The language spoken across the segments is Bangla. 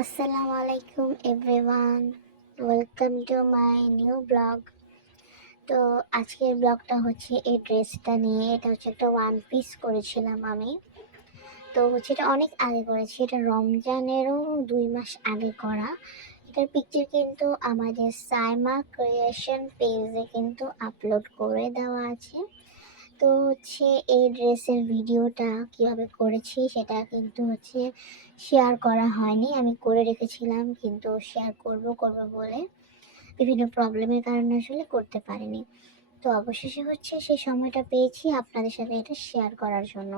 আসসালামু আলাইকুম everyone, welcome to my new blog. তো আজকের ব্লগটা হচ্ছে এই ড্রেসটা নিয়ে। এটা হচ্ছে একটা ওয়ান পিস করেছিলাম আমি। তো হচ্ছে এটা অনেক আগে করেছি, এটা রমজানেরও 2 মাস আগে করা। এটার পিকচার কিন্তু আমাদের সাইমা ক্রিয়েশন পেজে কিন্তু আপলোড করে দেওয়া আছে। তো হচ্ছে এই ড্রেসের ভিডিওটা কিভাবে করেছি সেটা কিন্তু হচ্ছে শেয়ার করা হয়নি। আমি করে রেখেছিলাম কিন্তু শেয়ার করব করব বলে বিভিন্ন প্রবলেমের কারণে আসলে করতে পারিনি। তো অবশেষে হচ্ছে সেই সময়টা পেয়েছি আপনাদের সাথে এটা শেয়ার করার জন্য।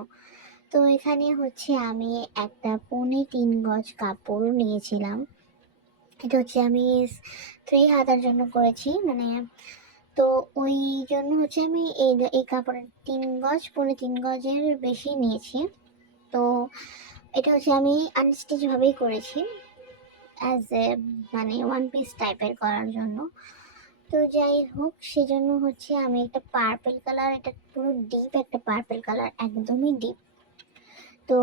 তো এখানে হচ্ছে আমি একটা 3.25 গজ কাপড় নিয়েছিলাম। এটা হচ্ছে আমি 3 হাতার জন্য করেছি, মানে তো ওই জন্য হচ্ছে আমি এই কাপড়ের 3 গজ 3.25 গজের বেশি নিয়েছি। তো এটা হচ্ছে আমি আনস্টিচ ভাবেই করেছি, অ্যাজ এ মানে ওয়ান পিস টাইপের করার জন্য। তো যাই হোক, সেজন্য হচ্ছে আমি একটা পার্পেল কালার, এটা পুরো ডিপ একটা পার্পেল কালার, একদমই ডিপ। তো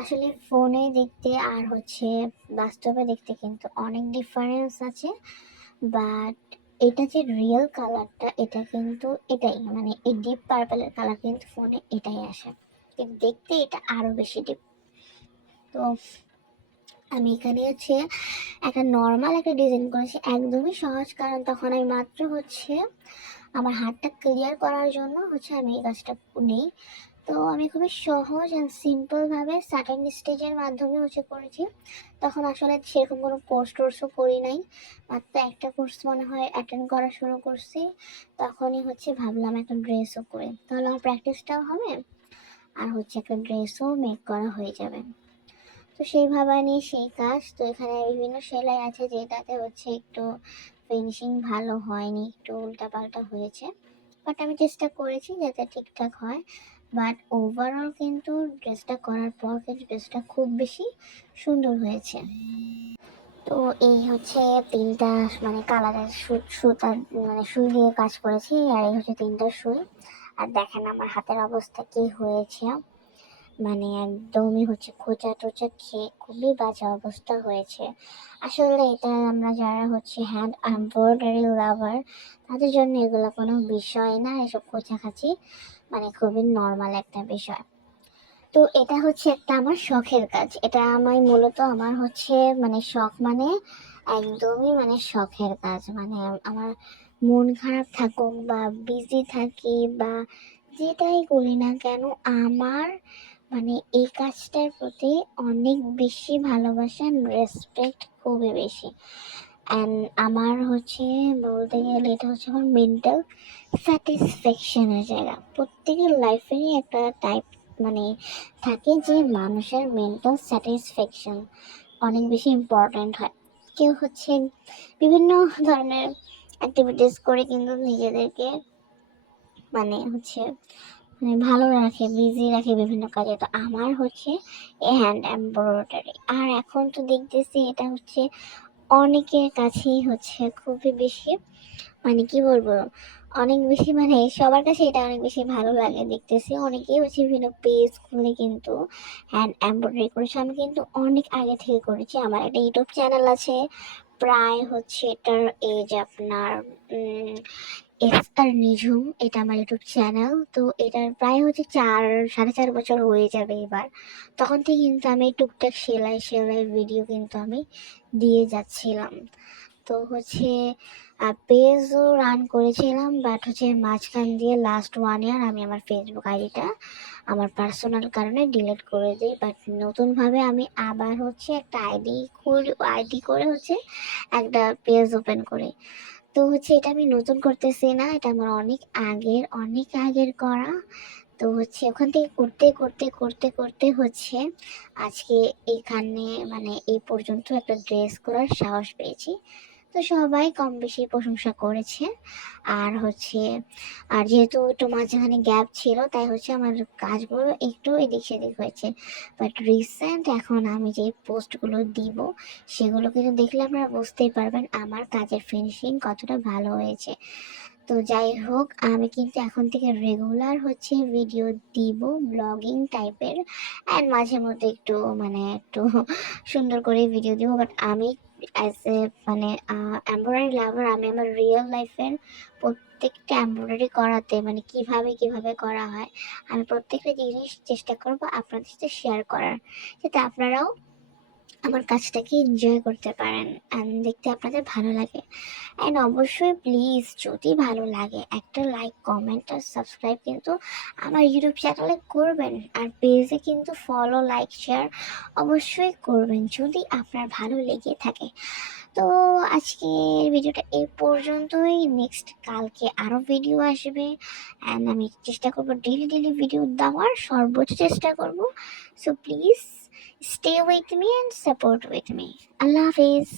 আসলে ফোনে দেখতে আর হচ্ছে বাস্তবে দেখতে কিন্তু অনেক ডিফারেন্স আছে। বাট এটা যে রিয়েল কালারটা, এটা কিন্তু এটাই, মানে এই ডিপ পার্পেলের কালার কিন্তু ফোনে এটাই আসে, কিন্তু দেখতে এটা আরো বেশি ডিপ। তো আমি এখানে হচ্ছে একটা নর্মাল একটা ডিজাইন করেছি, একদমই সহজ, কারণ তখন আমি মাত্র হচ্ছে আমার হাতটা ক্লিয়ার করার জন্য হচ্ছে আমি এই কাজটা নিই। তো আমি খুবই সহজ অ্যান্ড সিম্পলভাবে সাটেন স্টেজের মাধ্যমে হচ্ছে করেছি। তখন আসলে সেরকম কোনো কোর্স টোর্সও করি নাই, মাত্র একটা কোর্স মনে হয় অ্যাটেন্ড করা শুরু করছি। তখনই হচ্ছে ভাবলাম একটা ড্রেসও করি, তাহলে আমার প্র্যাকটিসটাও হবে আর হচ্ছে একটা ড্রেসও মেক করা হয়ে যাবে। তো সেই ভাবা নিয়ে সেই কাজ। তো এখানে বিভিন্ন সেলাই আছে যেটাতে হচ্ছে একটু ফিনিশিং ভালো হয়নি, একটু উল্টাপাল্টা হয়েছে, বাট আমি চেষ্টা করেছি যাতে ঠিকঠাক হয়। বাট ওভারঅল কিন্তু ড্রেসটা করার পর কিন্তু ড্রেসটা খুব বেশি সুন্দর হয়েছে। তো এই হচ্ছে 3টা মানে কালারের সুতার মানে সুই দিয়ে কাজ করেছি, আর এই হচ্ছে 3টা সুই। আর দেখেন আমার হাতের অবস্থা কি হয়েছে, মানে একদমই হচ্ছে খোঁচা টোচা খেয়ে খুবই বাজে অবস্থা হয়েছে। আসলে এটা আমরা যারা হচ্ছে হ্যান্ড এমব্রয়ডারি লাভার, তাদের জন্য এগুলো কোনো বিষয় না, এসব খোঁচাখাচি মানে খুবই নর্মাল একটা বিষয়। তো এটা হচ্ছে একটা আমার শখের কাজ, এটা আমার মূলত আমার হচ্ছে মানে শখ, মানে একদমই মানে শখের কাজ। মানে আমার মন খারাপ থাকুক বা বিজি থাকি বা যেটাই করি না কেন, আমার মানে এই কাজটার প্রতি অনেক বেশি ভালোবাসা, রেসপেক্ট খুবই বেশি। অ্যান্ড আমার হচ্ছে বলতে গেলে এটা হচ্ছে আমার মেন্টাল স্যাটিসফ্যাকশনের জায়গা। প্রত্যেকের লাইফেরই একটা টাইপ মানে থাকে যে মানুষের মেন্টাল স্যাটিসফ্যাকশন অনেক বেশি ইম্পর্ট্যান্ট হয়। কেউ হচ্ছে বিভিন্ন ধরনের অ্যাক্টিভিটিস করে কিন্তু নিজেদেরকে মানে হচ্ছে মানে ভালো রাখে, বিজি রাখে বিভিন্ন কাজে। তো আমার হচ্ছে এই হ্যান্ড এমব্রয়ডারি, আর এখন তো দেখতেছি এটা হচ্ছে অনেকের কাছেই হচ্ছে খুবই বেশি মানে কি বলবো, অনেক বেশি মানে সবার কাছে এটা অনেক বেশি ভালো লাগে। দেখতেছি অনেকেই হচ্ছে বিভিন্ন পেজ খুলে কিন্তু হ্যান্ড এমব্রয়ডারি করেছে। আমি কিন্তু অনেক আগে থেকে করেছি, আমার একটা ইউটিউব চ্যানেল আছে, প্রায় হচ্ছে এটার এজ আপনার এস আর নিঝুম, এটা আমার ইউটিউব চ্যানেল। তো এটার প্রায় হচ্ছে 4 সাড়ে 4 বছর হয়ে যাবে এবার। তখন থেকে কিন্তু আমি টুকটাক সেলাই সেলাই ভিডিও কিন্তু আমি দিয়ে যাচ্ছিলাম। তো হচ্ছে পেজও রান করেছিলাম, বাট হচ্ছে মাঝখান দিয়ে লাস্ট 1 ইয়ার আমি আমার ফেসবুক আইডিটা আমার পার্সোনাল কারণে ডিলিট করে দিই। বাট নতুনভাবে আমি আবার হচ্ছে একটা আইডি করে হচ্ছে একটা পেজ ওপেন করি। তো হচ্ছে এটা আমি নতুন করতেছি না, এটা আমার অনেক আগের করা। তো হচ্ছে ওখান থেকে করতে করতে করতে করতে হচ্ছে আজকে এখানে মানে এই পর্যন্ত একটা ড্রেস করার সাহস পেয়েছি। তো সবাই কম বেশি প্রশংসা করেছে। আর হচ্ছে আর যেহেতু একটু মাঝখানে গ্যাপ ছিল, তাই হচ্ছে আমার কাজগুলো একটু এদিক সেদিক হয়েছে। বাট রিসেন্ট এখন আমি যে পোস্টগুলো দিব, সেগুলো কিন্তু দেখলে আপনারা বুঝতেই পারবেন আমার কাজের ফিনিশিং কতটা ভালো হয়েছে। তো যাই হোক, আমি কিন্তু এখন থেকে রেগুলার হচ্ছে ভিডিও দিব, ব্লগিং টাইপের, অ্যান্ড মাঝে মধ্যে একটু মানে একটু সুন্দর করে ভিডিও দিব। বাট আমি অ্যাজ এ মানে এমব্রয়ডারি লাভার, আমি আমার রিয়েল লাইফের প্রত্যেকটা এমব্রয়ডারি করাতে মানে কিভাবে কিভাবে করা হয়, আমি প্রত্যেকটা জিনিস চেষ্টা করবো আপনাদের সাথে শেয়ার করার, যাতে আপনারাও আমার কাজটাকে এনজয় করতে পারেন অ্যান্ড দেখতে আপনাদের ভালো লাগে। অ্যান্ড অবশ্যই প্লিজ যদি ভালো লাগে একটা লাইক, কমেন্ট আর সাবস্ক্রাইব কিন্তু আমার ইউটিউব চ্যানেলে করবেন, আর পেজে কিন্তু ফলো, লাইক, শেয়ার অবশ্যই করবেন যদি আপনার ভালো লেগে থাকে। তো আজকের ভিডিওটা এই পর্যন্তই। নেক্সট কালকে আরও ভিডিও আসবে, অ্যান্ড আমি চেষ্টা করবো ডেলি ডেলি ভিডিও দেওয়ার, সর্বোচ্চ চেষ্টা করব। So please stay with me and support with me. Allah Hafiz.